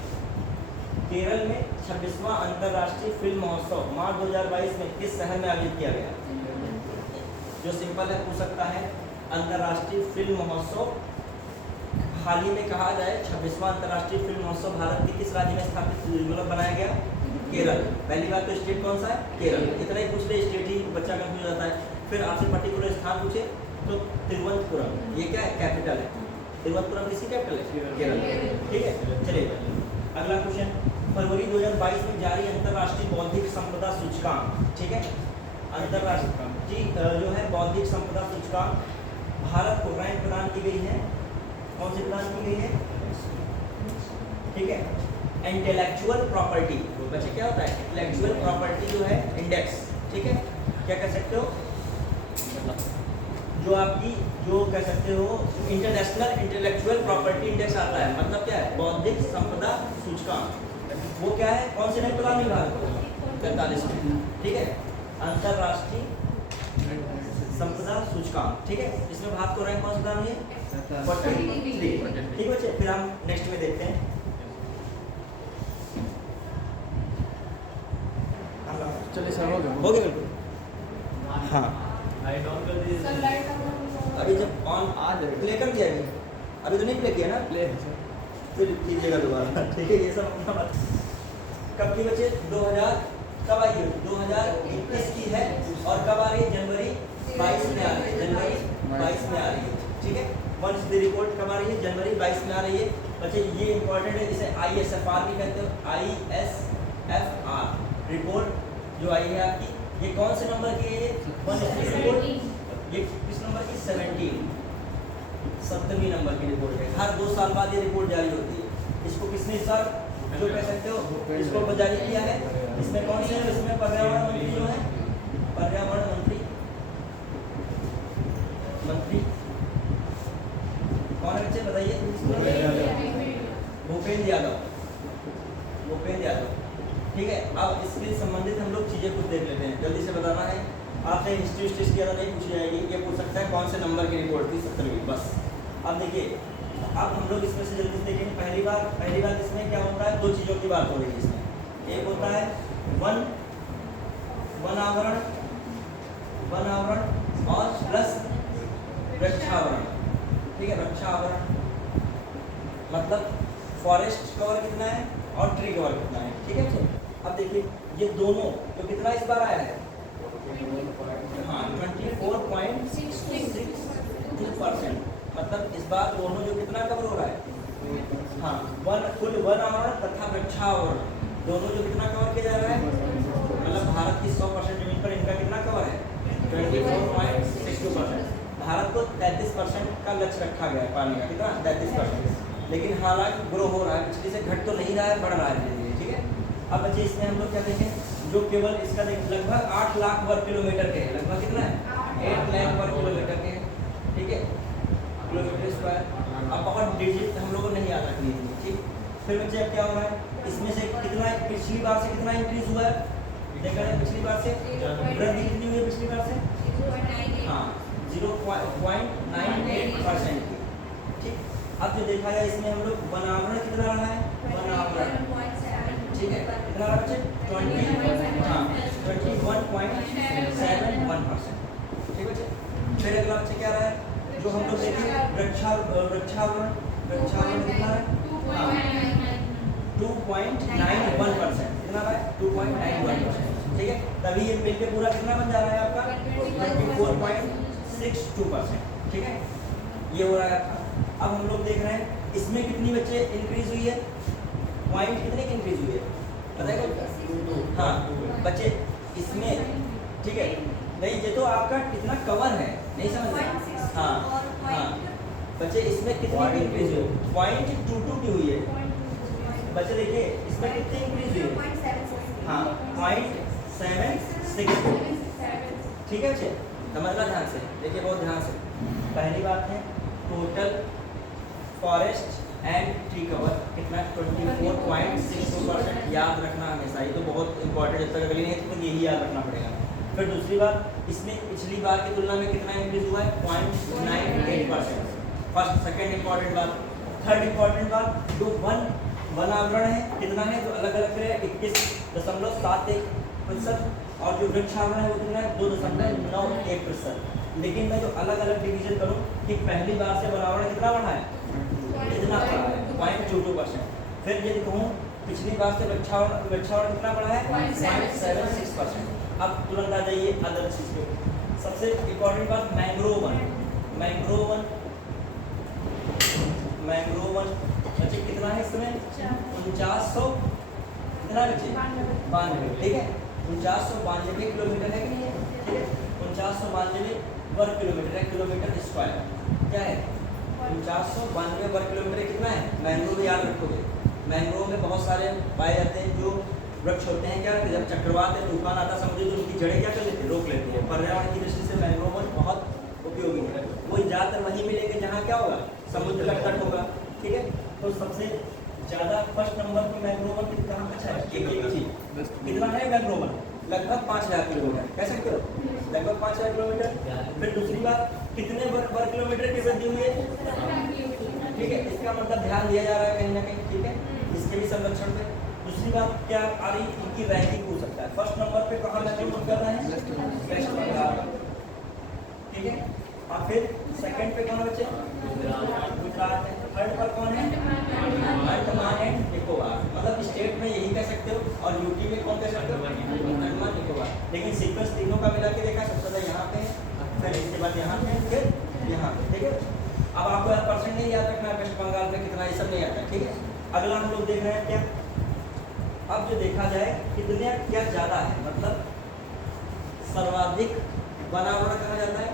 केरल में 26वां अंतर्राष्ट्रीय फिल्म महोत्सव मार्च 2022 में किस शहर में आयोजित किया गया? जो सिंपल है पूछ सकता है, अंतर्राष्ट्रीय फिल्म महोत्सव हाल ही में कहा जाए 26वां अंतर्राष्ट्रीय फिल्म महोत्सव भारत के किस राज्य में स्थापित मतलब बनाया गया? केरल। पहली बात तो स्टेट कौन सा है? केरल। इतना ही पूछ ले, स्टेट ही बच्चा कंफ्यूज जाता है। फिर आपसे पर्टिकुलर स्थान पूछे तो तिरुवनंतपुरम, ये क्या है? कैपिटल है। तिरुवनंतपुरम किसकी कैपिटल है? केरल। ठीक है, चलिए अगला क्वेश्चन, फरवरी 2022 में जारी अंतर्राष्ट्रीय बौद्धिक संपदा सूचकांक, ठीक है, अंतर्राष्ट्रीय जो है बौद्धिक संपदा सूचकांक भारत को रैंक प्रदान की गई है। कौन सी प्रदान की गई है? ठीक है, इंटेलेक्चुअल प्रॉपर्टी। बच्चे क्या होता है? इंटेलेक्चुअल प्रॉपर्टी जो है इंडेक्स। ठीक है, क्या कह सकते हो? जो आपकी जो कह सकते हो इंटरनेशनल इंटेलेक्चुअल प्रॉपर्टी इंडेक्स आता है, मतलब क्या है? बौद्धिक संपदा सूचकांक। वो क्या है? कौन से रैंक प्रदान हुई भारत को? 43 में। ठीक है, अंतर्राष्ट्रीय संपदा सूचकांक। ठीक है, इसमें भारत को रैंक कौन सा प्रदान हुई है? 43। ठीक है, फिर हम नेक्स्ट में देखते हैं। चलिए सर, हो गया बिल्कुल। हाँ, अभी जब ऑन आ जाए प्ले कर दिया है, अभी तो नहीं प्ले किया ना? प्ले फिर कीजिएगा दोबारा। ठीक है, ये सब कब की बच्चे? 2000 कब आई है? 2021 की है। और कब आ रही है? जनवरी 22 में आ रही है। जनवरी 22 में आ रही है। ठीक है, वंस द रिपोर्ट कब आ रही है? जनवरी 22 में आ रही है। बच्चे ये इंपॉर्टेंट है, इसे ISFR भी कहते हो। ISFR रिपोर्ट जो आई है आपकी, ये कौन से नंबर की है? रिपोर्ट ये किस नंबर की? 17वीं नंबर की रिपोर्ट है। हर 2 साल बाद ये रिपोर्ट जारी होती है। इसको किसने इस बार जो कह सकते हो इसको जारी किया है? इसमें कौन से? इसमें पर्यावरण मंत्री जो है, पर्यावरण मंत्री कौन है बच्चे बताइए? भूपेंद्र यादव। भूपेंद्र यादव। ठीक है, अब इसके संबंधित हम लोग चीज़ें कुछ देख लेते हैं, जल्दी से बताना है। आपसे हिस्ट्री की ज़्यादा नहीं पूछी जाएगी, ये पूछ सकता है कौन से नंबर की रिपोर्ट थी? 17वीं। बस अब देखिए, अब हम लोग इसमें से जल्दी से देखेंगे। पहली बार इसमें क्या होता है? 2 चीज़ों की बात हो रही है इसमें। एक होता है वन वनावरण और प्लस वृक्षावरण। ठीक है, वृक्षावरण मतलब फॉरेस्ट कवर कितना है और ट्री कवर कितना है। ठीक है, अब देखिए ये दोनों तो कितना इस बार आया है, हाँ 24.62%। मतलब इस बार दोनों जो कितना कवर हो रहा है, हाँ कुल वन आवरण तथा वृक्षावरण दोनों जो कितना कवर किया जा रहा है, मतलब भारत की 100% जमीन पर इनका कितना कवर है 24.62%। भारत को 33% का लक्ष्य रखा गया है पाने का, कितना 33%। लेकिन हालांकि ग्रो हो रहा है, पिछले से घट तो नहीं रहा है, बढ़ रहा है धीरे धीरे। ठीक है, अब बच्चे इसमें हम लोग क्या देखें, जो केवल इसका लगभग 8 लाख वर्ग किलोमीटर के है, लगभग कितना है 8 लाख वर्ग किलोमीटर के। ठीक है, किलोमीटर स्क्वायर। अब बहुत डिजिट हम लोगों को नहीं याद रखनी है। ठीक, फिर बच्चे अब क्या हो रहा है, इसमें से कितना पिछली बार से कितना इंक्रीज हुआ है, देखा है पिछली बार से वृद्धि कितनी हुई है पिछली बार से, हाँ 0.98% की। ठीक, अब जो देखा जाए इसमें हम लोग वनावरण कितना रहा है, वनावरण ठीक है कितना रहा बच्चे 21.71%। ठीक बच्चे, फिर अगला बच्चे क्या रहा है, जो हम लोग देखें वृक्षावरण कितना है, 2.91%। कितना रहा है 2.91%। ठीक है, तभी ये मिलकर पूरा कितना बन जा रहा है आपका 24.62%। ठीक है, ये हो रहा है आपका। अब हम लोग देख रहे हैं इसमें कितनी बच्चे इंक्रीज हुई है, पॉइंट कितने की इंक्रीज हुई है बताएगा, हाँ बच्चे इसमें। ठीक है, नहीं ये तो आपका कितना कवर है, नहीं समझ रहे, हाँ हाँ बच्चे इसमें कितनी इंक्रीज हुई है, 0.22 की हुई है बच्चे। देखिए इसमें कितनी इंक्रीज हुई है, हाँ 0.76। ठीक है बच्चे, समझना ध्यान से, देखिए बहुत ध्यान से। पहली बात है total forest and tree cover कितना 24.62%। याद रखना हमेशा, ये तो बहुत इंपॉर्टेंट, जब तक अगली नहीं तो यही याद रखना पड़ेगा। फिर दूसरी बात, इसमें पिछली बार की तुलना में कितना इंक्रीज हुआ है 0.98%। फर्स्ट सेकंड इंपॉर्टेंट बात। थर्ड इंपॉर्टेंट बात, जो वनावरण है कितना है, जो अलग अलग है 21.71%, और जो वृक्षावरण है वो कितना है 2.91%। लेकिन मैं जो अलग अलग डिवीजन करूँ कि पहली बार से वनावरण कितना बढ़ा है, इतना बढ़ा है 0.22%। फिर ये कहूँ पिछली बार से वृक्षावरण कितना बढ़ा है 0.76%। अब तुरंत आ जाइए अदर चीज पे। सबसे इम्पोर्टेंट बात मैंग्रोव बच्चे कितना है इसमें 4900 कितना बच्चे 92। ठीक है, 4992 किलोमीटर है कि नहीं है। ठीक है, 4992 वर्ग किलोमीटर है, किलोमीटर स्क्वायर क्या है 4992 वर्ग किलोमीटर कितना है। मैंग्रोव याद रखोगे, मैंग्रोव में बहुत सारे पाए जाते हैं जो वृक्ष होते हैं, क्या जब चक्रवात या तूफान आता समुद्र तो उनकी जड़ें क्या कर लेते हैं, रोक लेती है। पर्यावरण की दृष्टि से मैंग्रोव बहुत उपयोगी है, वो ज़्यादातर वहीं मिलेंगे जहाँ क्या होगा समुद्र का तट होगा। ठीक है, तो सबसे ज़्यादा फर्स्ट नंबर पर मैंग्रोव कितना अच्छा है, कितना है मैंग्रोव लगभग 5000 किलोमीटर, कह सकते हो लगभग 5000 किलोमीटर। फिर दूसरी बात कितने वर्ग किलोमीटर की वृद्धि हुई है। ठीक है, इसका मतलब ध्यान दिया जा रहा है कहीं ना कहीं। ठीक है, इसके भी संरक्षण पे। दूसरी बात क्या आ रही, इनकी रैंकिंग हो सकता है। फर्स्ट नंबर पे कहाँ मैंग्रोव कर रहे हैं, वेस्ट बंगाल। ठीक है, और फिर सेकंड पे कौन बच्चे गुजरात है। थर्ड पर कौन है अंडमान एंड निकोबार, मतलब स्टेट में यही कह सकते हो, और यूटी में कौन कह सकते हो अंडमान निकोबार। लेकिन सीक्वेंस तीनों का मिला के देखा, सबसे ज़्यादा यहाँ पे, फिर इसके बाद यहाँ पे, फिर यहाँ पे। ठीक है, अब आपको यार परसेंट नहीं याद रखना है वेस्ट बंगाल में कितना, ये सब नहीं आता है। ठीक है, अगला हम लोग देख रहे हैं क्या, अब जो देखा जाए कि दुनिया क्या ज़्यादा है, मतलब सर्वाधिक वनावरण कहा जाता है,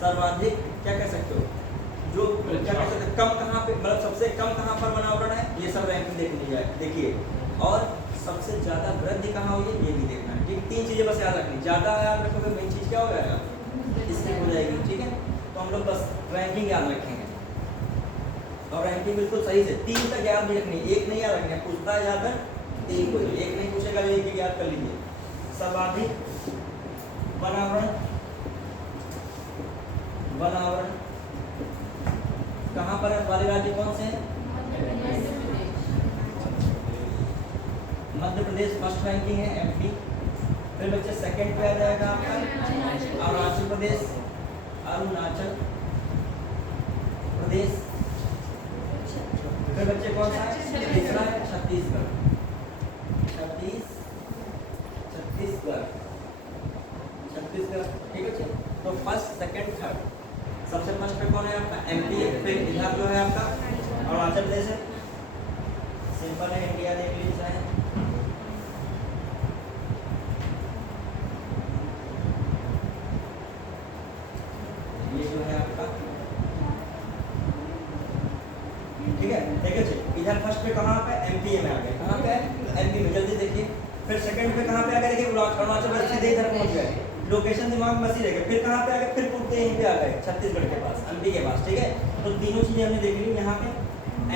सर्वाधिक क्या कह सकते हो, जो क्या कह सकते हो कम कहाँ पे, मतलब सबसे कम कहाँ पर वनावरण है, ये सब रैंकिंग देखनी जाए देखिए। और सबसे ज़्यादा वृद्धि कहाँ हुई है ये भी देखना है। ठीक, तीन चीज़ें बस याद रखनी, ज़्यादा याद रखोगे मेन चीज़ क्या हो जाएगा इसमें हो जाएगी। ठीक है, तो हम लोग बस रैंकिंग याद रखेंगे, और रैंकिंग बिल्कुल सही से 3 तक याद नहीं रखनी, एक नहीं याद रखनी, पूछता है ज़्यादा 3 को, एक नहीं पूछेगा, एक याद कर लीजिए। सर्वाधिक वनावरण कहाँ पर है, वाले राज्य कौन से हैं, मध्य प्रदेश फर्स्ट रैंकिंग है, एमपी। फिर बच्चे सेकंड पे आ जाएगा आपका अरुणाचल प्रदेश, अरुणाचल प्रदेश। फिर बच्चे कौन सा है, तीसरा है छत्तीसगढ़, छत्तीसगढ़। ठीक है बच्चे। तो फर्स्ट सेकंड थर्ड सबसे फर्स्ट पे कौन है आपका, एमपी है। फिर इधर जो है आपका अरुणाचल प्रदेश है, सिंपल है, इंडिया देख लीजिए है। ये जो है आपका, ठीक है। देखिए इधर फर्स्ट पे कहाँ पे, एमपी में आ गए, कहाँ पे एमपी में, जल्दी देखिए। फिर सेकंड पे कहाँ पे आ गए, देखिए अरुणाचल प्रदेश सीधे इधर पहुंच गए, लोकेशन दिमाग में बसी रह गई। फिर कहाँ पे आ गए, फिर पूछते यहीं पे आ गए, छत्तीसगढ़ के पास, एमपी के पास, ठीक है। तो तीनों चीजें हमने देख ली यहाँ पे,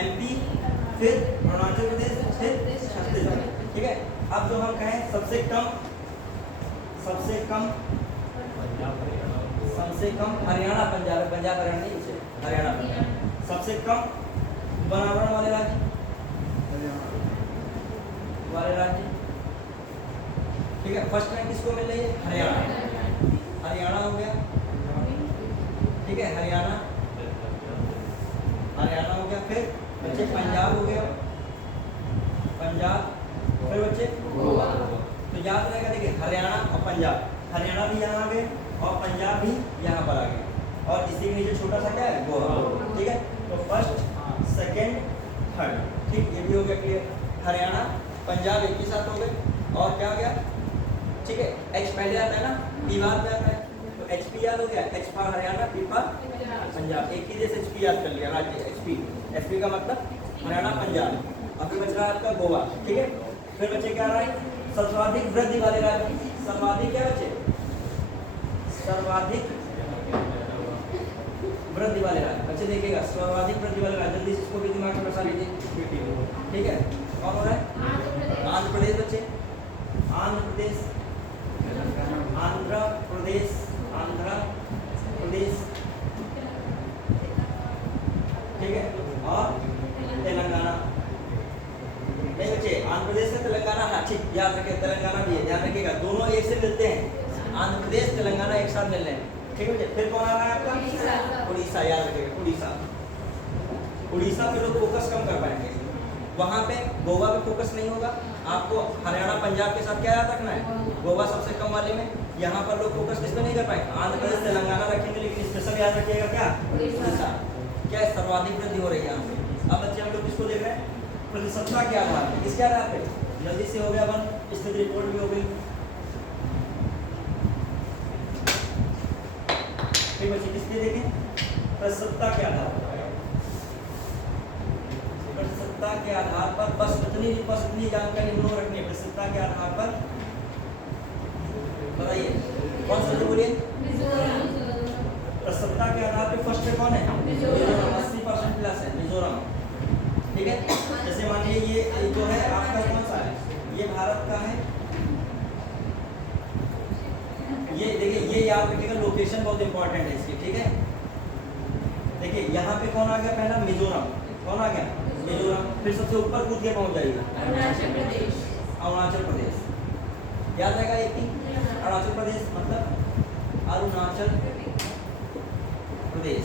एमपी, फिर अरुणाचल प्रदेश, फिर छत्तीसगढ़, ठीक है। अब जो हम कहें सबसे कम हरियाणा, पंजाब, हरियाणा नहीं, इसे हरियाणा पंजाब। सबसे कम वनावरण वाले राज्य, ठीक है। फर्स्ट रैंक किसको मिल रही है, हरियाणा हो गया, ठीक है, हरियाणा हो गया। फिर बच्चे पंजाब हो गया, पंजाब। फिर बच्चे गोवा। तो याद रहेगा, देखिए हरियाणा और पंजाब, हरियाणा भी यहाँ आ गए और पंजाब भी यहाँ पर आ गए, और इसी के नीचे छोटा सा क्या है, गोवा, ठीक है। तो फर्स्ट सेकंड थर्ड, ठीक, ये भी हो गया क्लियर। हरियाणा पंजाब एक ही साथ हो गए, और क्या हो गया, ठीक है। एच पहले आता है ना, पी बाद में आता है, तो एच पी याद हो गया, H for Haryana, P for Punjab, एक ही जैसे एच पी याद कर लिया, राज्य एच पी का मतलब हरियाणा पंजाब। अब फिर बच रहा है आपका गोवा, ठीक है। फिर बच्चे क्या रहा है, सर्वाधिक वृद्धि वाले राज्य, सर्वाधिक क्या बच्चे, सर्वाधिक वृद्धि वाले राज्य, बच्चे देखिएगा सर्वाधिक वृद्धि वाले राज्य, जल्दी से इसको भी दिमाग में बसा लीजिए, ठीक है। कौन हो रहा है, आंध्र प्रदेश बच्चे, आंध्र प्रदेश, ठीक है, और तेलंगाना। नहीं बच्चे, आंध्र प्रदेश से तेलंगाना, हाँ ठीक, याद रखिए, तेलंगाना भी है, ध्यान रखिएगा, दोनों एक से मिलते हैं, आंध्र प्रदेश तेलंगाना एक साथ मिल रहे हैं, ठीक है बच्चे। फिर कौन आ रहा है आपका, उड़ीसा, याद रखिएगा, उड़ीसा पे लोग फोकस कम कर पाएंगे, वहाँ पे गोवा पे फोकस नहीं होगा। आपको हरियाणा पंजाब के साथ क्या याद रखना है, गोवा सबसे कम वाले में, यहाँ पर लोग फोकस किस पे नहीं कर पाएंगे, आंध्र प्रदेश तेलंगाना रखेंगे, लेकिन स्पेशल याद रखिएगा क्या, उड़ीसा, क्या है, सर्वाधिक वृद्धि हो रही है यहाँ पे। अब बच्चे हम लोग किसको देख रहे हैं, प्रतिशतता के आधार पे, किसके आधार पे, जल्दी से हो गया वन, स्थिति रिपोर्ट भी हो गई। फिर बच्चे किस पे देखें, प्रतिशतता के आधार पर, प्रतिशतता के आधार पर बस इतनी जानकारी हम लोग रखनी है, प्रतिशतता के आधार पर बताइए कौन सा बोलिए, प्रतिशतता के आधार पे फर्स्ट पे कौन है, मिजोरम, 80% प्लस है मिजोरम, ठीक है। जैसे मान लीजिए ये जो है आपका कौन सा है, ये भारत का है, ये देखिए, ये याद रखिएगा, लोकेशन बहुत इंपॉर्टेंट है इसकी, ठीक है। देखिए यहाँ पे कौन आ गया, पहला मिजोरम, कौन आ गया, मिजोरम। फिर सबसे ऊपर कूद के पहुंच जाएगा अरुणाचल प्रदेश, याद रहेगा एक ही, अरुणाचल प्रदेश मतलब अरुणाचल प्रदेश।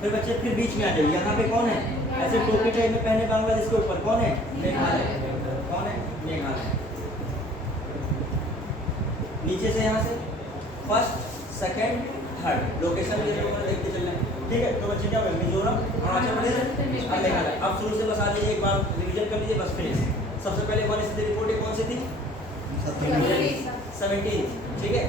फिर बच्चे फिर बीच में आ जाइए, यहाँ पे कौन है, ऐसे टोपी टाइप में पहने बांग्लादेश के ऊपर, कौन है, मेघालय, कौन है, मेघालय। नीचे से यहाँ से फर्स्ट सेकंड थर्ड लोकेशन भी हम लोग देखते चल रहे हैं, ठीक है। तो बच्चे क्या होगा, मिजोरम, अरुणाचल प्रदेश और मेघालय। अब शुरू से बता दीजिए, एक बार रिवीजन कर लीजिए, बस फिनिश। सबसे पहले वन स्थिति रिपोर्ट कौन सी थी, 17, ठीक है।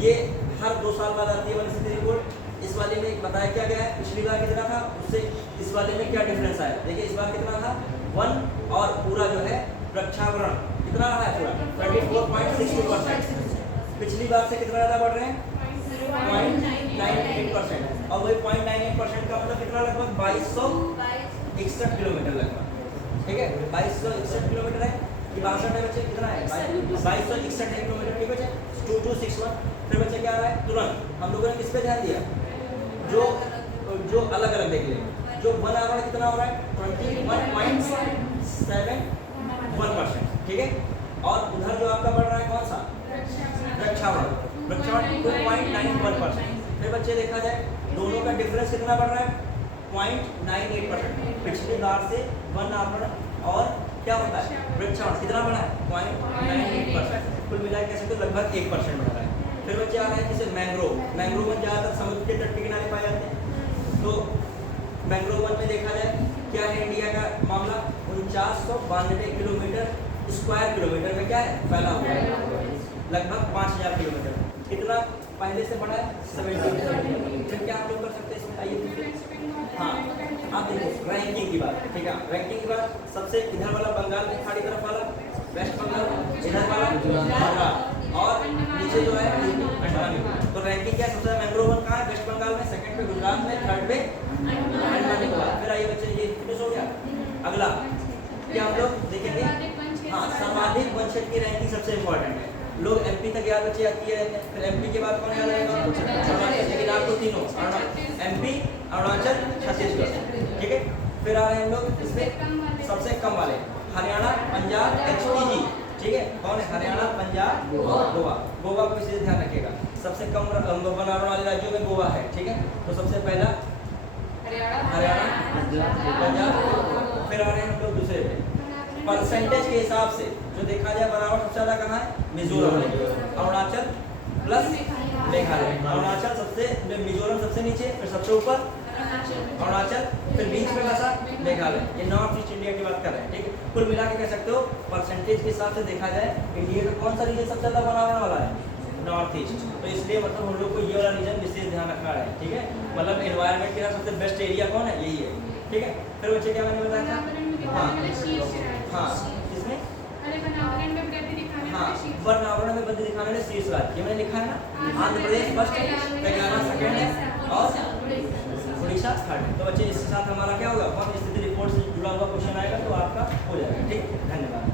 ये हर 2 साल बाद आती है वन स्थिति रिपोर्ट। इस वाले में बताया क्या गया है, पिछली बार कितना था उससे इस वाले में क्या डिफरेंस आया, देखिए इस बार कितना था 1, और पूरा जो है वृक्षावरण कितना रहा है, पूरा 24.62%। पिछली बार से कितना ज़्यादा बढ़ रहे हैं, 0.98%, और वही 0.98% का मतलब कितना, लगभग 2261 किलोमीटर लगभग, ठीक है। 2261 किलोमीटर है, 62 है बच्चे, कितना है 2261 किलोमीटर, ठीक बच्चे, 2261। फिर बच्चे क्या आ रहा है, तुरंत हम लोगों ने किस पे ध्यान दिया, जो अलग अलग देख लें, जो वन आवरण कितना हो रहा है 21.71%, ठीक है। और उधर जो आपका बढ़ रहा है कौन सा वृक्षावरण 2.91%। फिर बच्चे देखा जाए दोनों का डिफरेंस कितना बढ़ रहा है 0.98%। पिछली बार से वन आवरण और क्या होता है वृक्षावरण कितना बढ़ा है 0.98%। कुल मिला के कह सकते हो लगभग 1% बढ़ रहा है। फिर बच्चे आ रहे हैं जैसे मैंग्रोव में ज़्यादातर समुद्र के तट के किनारे पाए जाते हैं। तो मैंग्रोव वन में देखा जाए क्या है इंडिया का मामला 4992 किलोमीटर स्क्वायर किलोमीटर में क्या है फैला हुआ है, लगभग 5000 किलोमीटर। कितना पहले से बढ़ा है 70। फिर क्या आप लोग कर सकते हैं इसमें आइए। हाँ आप देखो रैंकिंग की बात, ठीक है। रैंकिंग की बात सबसे इधर वाला बंगाल की खाड़ी तरफ वाला वेस्ट बंगाल, इधर वाला बंगाल और नीचे जो है अंडमान। तो रैंकिंग क्या सबसे ज्यादा मैंग्रोव वन कहाँ है वेस्ट बंगाल में, सेकंड पे गुजरात में, थर्ड पे अंडमान निकोबार। फिर आइए बच्चे ये फिनिश हो गया। अगला क्या हम लोग देखेंगे, हाँ सर्वाधिक वन क्षेत्र की रैंकिंग सबसे इंपॉर्टेंट है। लोग एमपी तक याद बच्चे याद किए रहते हैं, फिर एमपी के बाद कौन याद रहेगा लेकिन आपको तीनों एमपी अरुणाचल छत्तीसगढ़, ठीक है। फिर आ रहे हैं हम लोग इसमें सबसे कम वाले हरियाणा पंजाब एचटीजी, ठीक है। कौन है हरियाणा पंजाब और गोवा। गोवा को विशेष ध्यान रखिएगा सबसे कम बनाने वाले राज्यों में गोवा है, ठीक है। तो सबसे पहला हरियाणा पंजाब। फिर आ रहे हैं हम लोग दूसरे पे परसेंटेज के हिसाब से जो देखा जाए बनावट सबसे ज्यादा कहाँ है मिजोरम, अरुणाचल प्लस मेघालय। अरुणाचल सबसे, मिजोरम सबसे नीचे, फिर सबसे ऊपर अरुणाचल, फिर बीच में बसा मेघालय। ये नॉर्थ ईस्ट इंडिया की बात कर रहे हैं, ठीक है। कुल मिला के कह सकते हो परसेंटेज के हिसाब से देखा जाए इंडिया का कौन सा रीजन सबसे ज्यादा बनाने वाला है नॉर्थ ईस्ट। तो इसलिए मतलब हम लोग को ये वाला रीजन विशेष ध्यान रखना है, ठीक है। मतलब एनवायरनमेंट के सबसे बेस्ट एरिया कौन है यही है, ठीक है। फिर बच्चे क्या मैंने बताया था हाँ इसमें हाँ वर्णावरण में वृद्धि दिखाने वाले शीर्ष राज्य ये मैंने लिखा है ना, आंध्र प्रदेश फर्स्ट है, तेलंगाना सेकंड है और उड़ीसा थर्ड है। तो बच्चे इसके साथ हमारा क्या होगा, स्थिति रिपोर्ट से जुड़ा हुआ क्वेश्चन आएगा तो आपका हो जाएगा, ठीक। धन्यवाद।